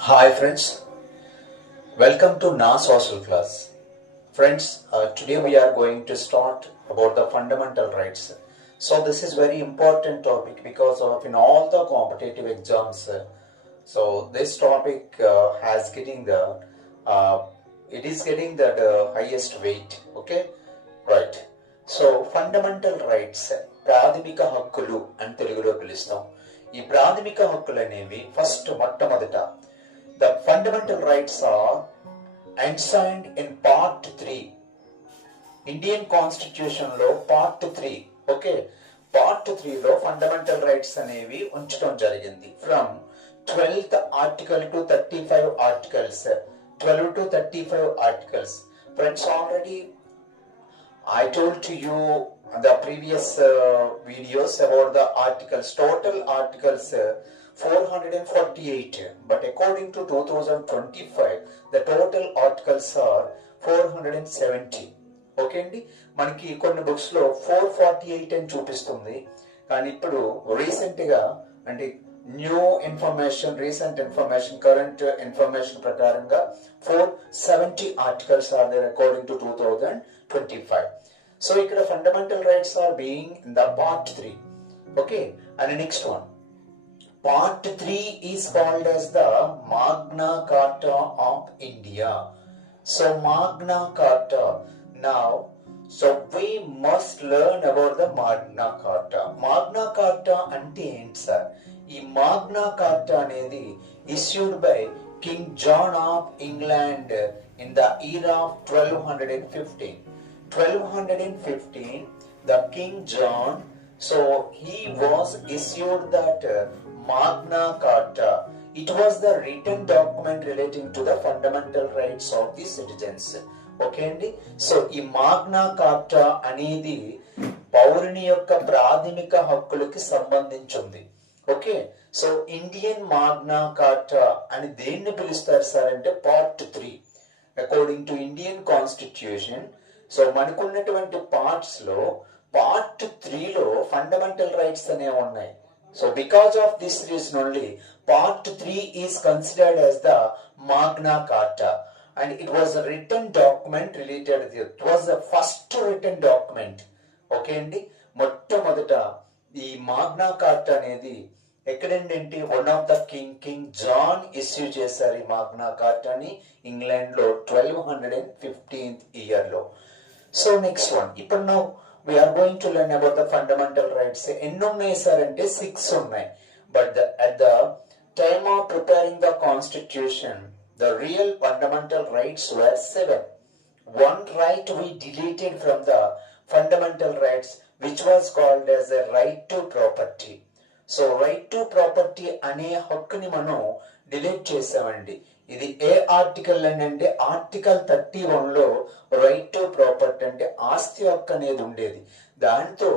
Hi friends, welcome to Na Social Class. Friends, today we are going to start about the fundamental rights. So this is very important topic because of in all the competitive exams. So this topic has getting the it is getting the highest weight. Okay, right. So fundamental rights ప్రాథమిక హక్కులు అని తెలుగులో పిలుస్తాం. ఈ ప్రాథమిక హక్కులు అనేవి మొట్టమొదట the fundamental rights are enshrined in part 3 Indian constitution లో పార్ట్ 3. ఓకే, పార్ట్ 3 లో ఫండమెంటల్ రైట్స్ అనేవి ఉంచడం జరిగింది. From 12th article to 35 articles, 12 to 35 articles. Friends, already I told to you the previous videos about the articles. Total articles 448, but according to 2025 the total articles are 470. Okay అండి, మనకి కొన్ని books లో 448 అని చూపిస్తుంది, కానీ ఇప్పుడు రీసెంట్గా అంటే రీసెంట్ ఇన్ఫర్మేషన్ కరెంట్ ఇన్ఫర్మేషన్ ప్రకారంగా 470 articles are there according to 2025. So ఇక్కడ fundamental rights are being in the part 3. Okay, and next one part 3 is called as the Magna Carta of India. So Magna Carta. Now, so we must learn about the Magna Carta. Magna Carta ante enti sir? Ee Magna Carta anedi issued by King John of England in the era of 1215. 1215, the King John, so he was issued that Magna Carta. It was the written document relating to the fundamental rights of the citizens. Okay అండి, so ఈ మాగ్నా Carta అనేది పౌరుని యొక్క ప్రాథమిక హక్కులకి సంబంధించింది. Okay, so Indian మాగ్నా కార్టా అని దేన్ని పిలుస్తారు sir అంటే part 3 according to Indian constitution. So మనకున్నటువంటి పార్ట్స్ లో పార్ట్ 3లో ఫండమెంటల్ రైట్స్ అనేవి ఉన్నాయి. So because of this reason only, part 3 is considered as the Magna Carta, and it was a written document related to it. It was the first written document. Okay అండి, మొట్టమొదట ఈ మాగ్నా Carta అనేది ఎక్కడంటే one of the king John issue చేశారు ఈ మాగ్నా కార్టాని England లో 1215th year లో. So next one, ఇప్పుడు నా we are going to learn about the fundamental rights. ఎన్ని ఉన్నాయి సార్ అంటే 6 ఉన్నాయి, but at the time of preparing the constitution the real fundamental rights were 7. One right we deleted from the fundamental rights, which was called as a right to property. So right to property అనే హక్కుని మనం delete చేసామండి. ఇది ఏ article అంటే article 31 లో right to property అంటే ఆస్తి హక్కు అనేది ఉండేది. దాంతో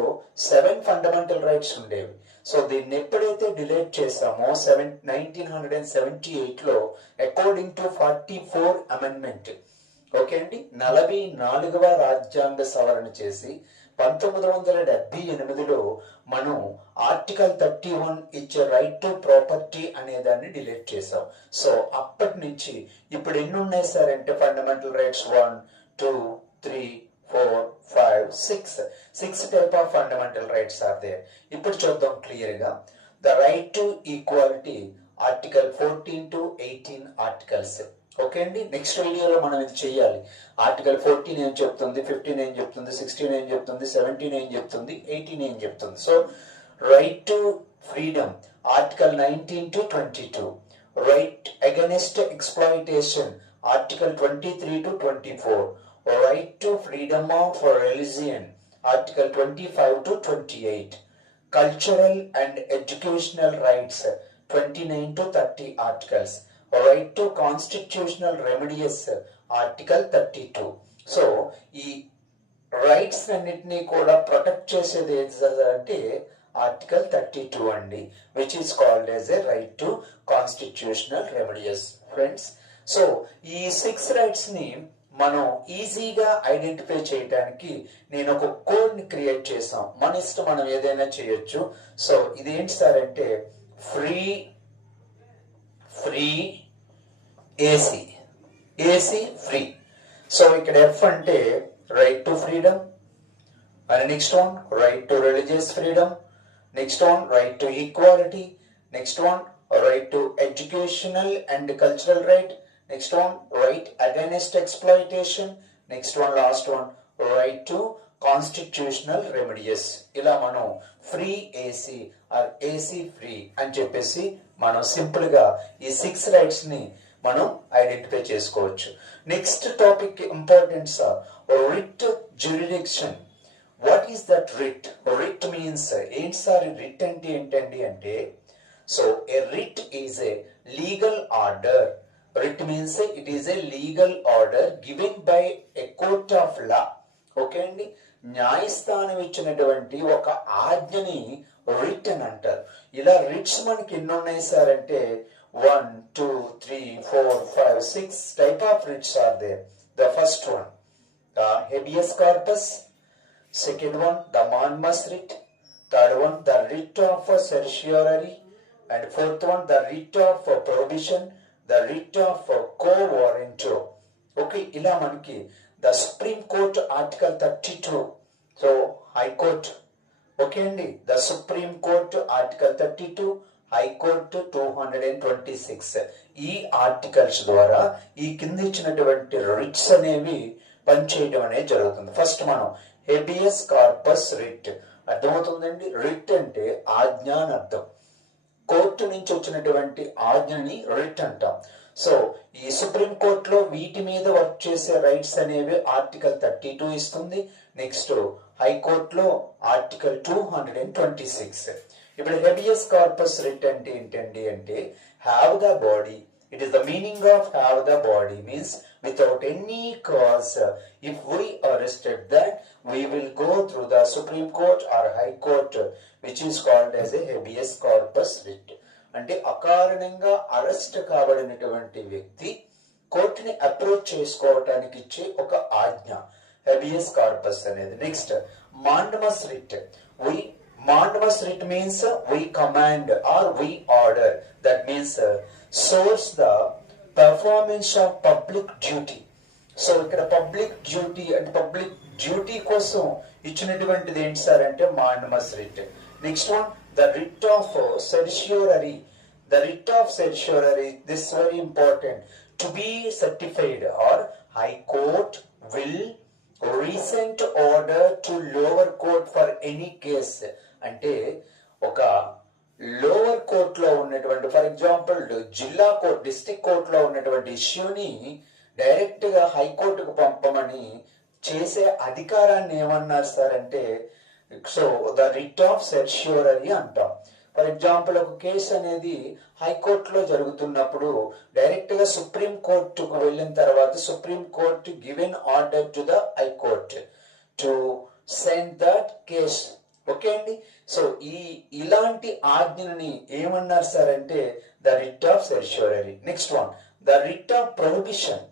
7 ఫండమెంటల్ రైట్స్ ఉండేవి. సో దీన్ని ఎప్పుడైతే డిలీట్ చేసామో 1978 లో అకార్డింగ్ టు 44 అమెండ్మెంట్, ఓకే అండి, 44వ రాజ్యాంగ సవరణ చేసి 1978లో మనం ఆర్టికల్ 31 ఇచ్చే రైట్ టు ప్రాపర్టీ అనే దాన్ని డిలీట్ చేసాం. సో అప్పటి నుంచి ఇప్పుడు ఎన్ని ఉన్నాయి సార్ అంటే fundamental rights 1 2 3 4 5 6 type of fundamental rights are there. ఇప్పుడు చూద్దాం క్లియర్ గా. The right to equality article 14 to 18 articles. Okay అండి, నెక్స్ట్ వీడియోలో మనం ఇది చేయాలి. ఆర్టికల్ 14 ఏం చెప్తుంది, 15 ఏం చెప్తుంది, 16 ఏం చెప్తుంది, 17 ఏం చెప్తుంది, 18 ఏం చెప్తుంది. So right to freedom article 19 to 22, right against exploitation article 23 to 24, right to freedom of religion article 25 to 28, cultural and educational rights 29 to 30 articles, right to constitutional remedies article 32. So ఈ రైట్స్ అన్నిటినీ కూడా protect చేసేది అంటే article 32 అండి, which is called as a right to constitutional remedies. Friends, so ఈ 6 rights ని మనం ఈజీగా ఐడెంటిఫై చేయడానికి నేను ఒక కోడ్ ని క్రియేట్ చేసాం. మన ఇష్టం, మనం ఏదైనా చేయొచ్చు. సో ఇదేంటి సార్ అంటే free AC, AC free. So ఇక్కడ ఎఫ్ అంటే right to freedom, and next one right to religious freedom, next one right to equality, next one right to educational and cultural right, next one right against exploitation, next one last one right to constitutional remedies. ఇలా మనం free AC or AC free అని చెప్పేసి మనం simple గా ఈ 6 rights ని మనం identify చేసుకోవచ్చు. Next topic importance writ jurisdiction. What is that writ? Writ means ఏంటి సార్ రిట్ అంటే ఏంటండి అంటే, so A writ is a legal order. Writ means it is a legal order given by A court of law. Okay అండి, న్యాయస్థానం ఇచ్చినటువంటి ఒక ఆజ్ఞని writ అని అంటారు. ఇలా రిట్స్ మనకి ఎన్ని ఉన్నాయి సార్ అంటే 1 2 3 4 5 6 type of writs are there. The first one, the habeas corpus. Second one, the mandamus writ. Third one, the writ of certiorari. And fourth one, the writ of prohibition, the writ of quo warranto. Okay, ఇలా మనకి the Supreme Court Article 32. So High Court. Okay అండి, the Supreme Court Article 32, High Court 226. ఈ articles ద్వారా ఈ కింద ఇచ్చినటువంటి writs అనేవి పనిచేయడం అనేది జరుగుతుంది. ఫస్ట్ మనం హెబియస్ కార్పస్ రిట్. అర్థమవుతుందండి, రిట్ అంటే ఆజ్ఞ అని అర్థం. కోర్టు నుంచి వచ్చినటువంటి ఆజ్ఞని రిట్ అంటాం. సో ఈ సుప్రీం కోర్టులో వీటి మీద వర్క్ చేసే రైట్స్ అనేవి ఆర్టికల్ 32 ఇస్తుంది. నెక్స్ట్ హైకోర్టులో ఆర్టికల్ 226. ఇప్పుడు హెబియస్ కార్పస్ రిట్ అంటే ఏంటండి అంటే have the body. It is the meaning of have the body means without any cause. If we arrested that, we will go through the Supreme Court or High Court, which is called as a habeas corpus writ. అంటే అకారణంగా arrest కాబడినటువంటి వ్యక్తి కోర్టుని approach చేసుకోవటానికి ఇచ్చే ఒక ఆజ్ఞ habeas corpus అనేది. Next mandamus writ. Mandamus writ means we command or we order. That means source the performance of public duty. So ఇక్కడ పబ్లిక్ డ్యూటీ అంటే పబ్లిక్ డ్యూటీ కోసం ఇచ్చినటువంటిది ఏంటి సార్ అంటే mandamus writ. Next one the writ of certiorari. The writ of certiorari, this is very important. To be certified or High Court will recent order to lower court for any case. అంటే ఒక lower court లో ఉన్నటువంటి for example జిల్లా court district court లో ఉన్నటువంటి ఇష్యూని direct గా హైకోర్టుకు పంపమని చేసే అధికారాన్ని ఏమన్నారు సార్ అంటే సో ద రిట్ ఆఫ్ సెర్ష్యూరరీ అంటాం. ఫర్ ఎగ్జాంపుల్ ఒక కేసు అనేది హైకోర్టులో జరుగుతున్నప్పుడు డైరెక్ట్ గా సుప్రీం కోర్టుకు వెళ్ళిన తర్వాత supreme court given order to the high court to send that case. Okay అండి, సో ఇలాంటి ఆజ్ఞని ఏమన్నారు సార్ అంటే the writ of certiorari. Next one the writ of prohibition.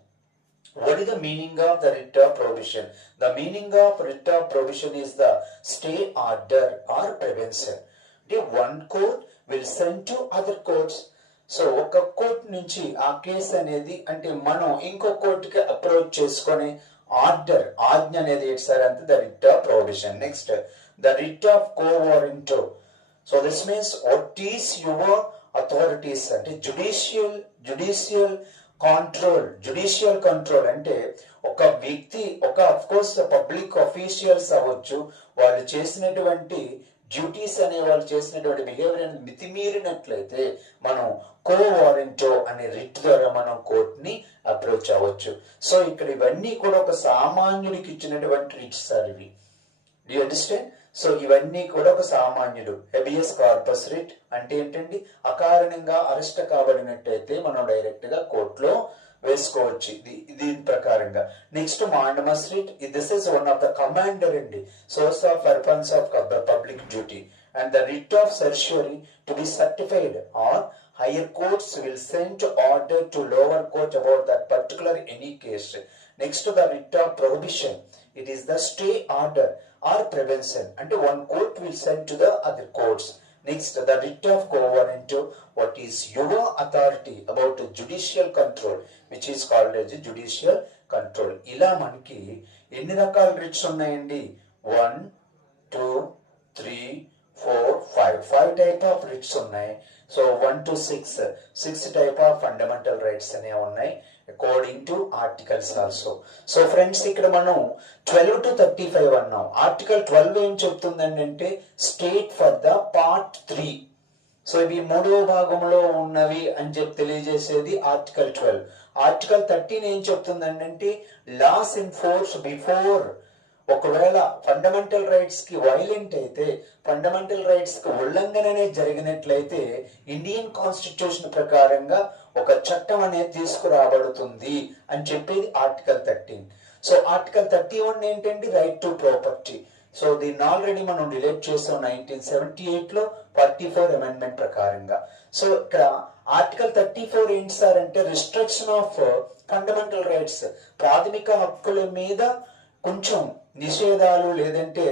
What is the meaning of the writ of prohibition? The meaning of writ of prohibition is the stay order or prevention. The one court will send to other courts. So ఒక court నుంచి ఆ case అనేది అంటే మనం ఇంకో కోర్టుకి approach చేసుకొని order ఆజ్ఞ అనేది ఏంటి సార్ అంటే the writ of prohibition. Next the writ of co వారెంటో. So this means what is your authorities అంటే జుడిషియల్ కంట్రోల్ అంటే ఒక వ్యక్తి ఒక అఫ్ కోర్స్ పబ్లిక్ అఫీషియల్స్ అవ్వచ్చు, వాళ్ళు చేసినటువంటి డ్యూటీస్ అనే వాళ్ళు చేసినటువంటి బిహేవియర్ అనేది మితిమీరినట్లయితే మనం కో వారెంటో అనే రిట్ ద్వారా మనం కోర్టుని అప్రోచ్ అవ్వచ్చు. సో ఇక్కడ ఇవన్నీ కూడా ఒక సామాన్యుడికి ఇచ్చినటువంటి రిట్స్ సార్ ఇవి. Do you understand? సో ఇవన్నీ కూడా ఒక సామాన్యుడు. హెబియస్ కార్పస్ రిట్ అంటే ఏంటండి అకారణంగా అరెస్ట్ కాబడినట్టయితే మనం డైరెక్ట్ గా కోర్టులో వేసుకోవచ్చు దీని ప్రకారంగా. Next mandamus writ. This is one of the commander అండి source of performance of public duty. And the writ of certiorari to be certified or higher courts will send order to lower court about that particular any case. Next to the writ of prohibition, it is the stay order or prevention. And one court will send to the other courts. Next, the writ of covenant, what is your authority about judicial control, which is called as judicial control. ఇలా మనకి ఎన్ని రకాల writs ఉన్నాయండి? 1, 2, 3, 4, 5. 5 type of writs ఉన్నాయి. So 1 to 6 type of fundamental rights అనేవి ఉన్నాయి according to articles also. So friends, ఇక్కడ మనం 12 to 35 అన్నాం. ఆర్టికల్ 12 ఏం చెప్తుందండి అంటే state for the part 3. So ఇవి మూడవ భాగంలో ఉన్నవి అని చెప్పి తెలియజేసేది ఆర్టికల్ 12. ఆర్టికల్ 13 ఏం చెప్తుందండి అంటే లాస్ ఇన్ ఫోర్స్ బిఫోర్. ఒకవేళ ఫండమెంటల్ రైట్స్ కి వైలెంట్ అయితే, ఫండమెంటల్ రైట్స్ కి ఉల్లంఘన జరిగినట్లయితే ఇండియన్ కాన్స్టిట్యూషన్ ప్రకారంగా ఒక చట్టం అనేది తీసుకురాబడుతుంది అని చెప్పేది ఆర్టికల్ 13. సో ఆర్టికల్ 31 ఏంటంటే రైట్ టు ప్రాపర్టీ. సో దీన్ని ఆల్రెడీ మనం డిలీట్ చేసాం 1978 లో 44 అమెండ్మెంట్ ప్రకారంగా. సో ఇక్కడ ఆర్టికల్ 34 ఏంటి సార్ అంటే రిస్ట్రిక్షన్ ఆఫ్ ఫండమెంటల్ రైట్స్, ప్రాథమిక హక్కుల మీద కొంచెం నిషేధాలు లేదంటే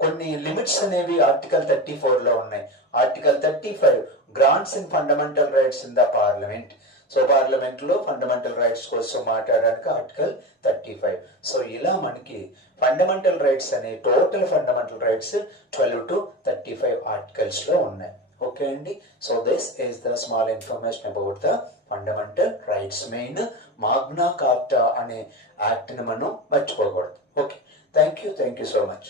కొన్ని లిమిట్స్ అనేవి ఆర్టికల్ 34 లో ఉన్నాయి. Article 35 grants in fundamental rights in the parliament. So parliament లో ఫండమెంటల్ రైట్స్ కోసం మాట్లాడడానికి ఆర్టికల్ 35. సో ఇలా మనకి ఫండమెంటల్ రైట్స్ అనే total fundamental rights 12 to 35 articles లో ఉన్నాయి. ఓకే అండి. So this is the small information about the fundamental rights. Main magna carta అనే యాక్ట్ ని మనం మర్చిపోకూడదు. Okay, thank you so much.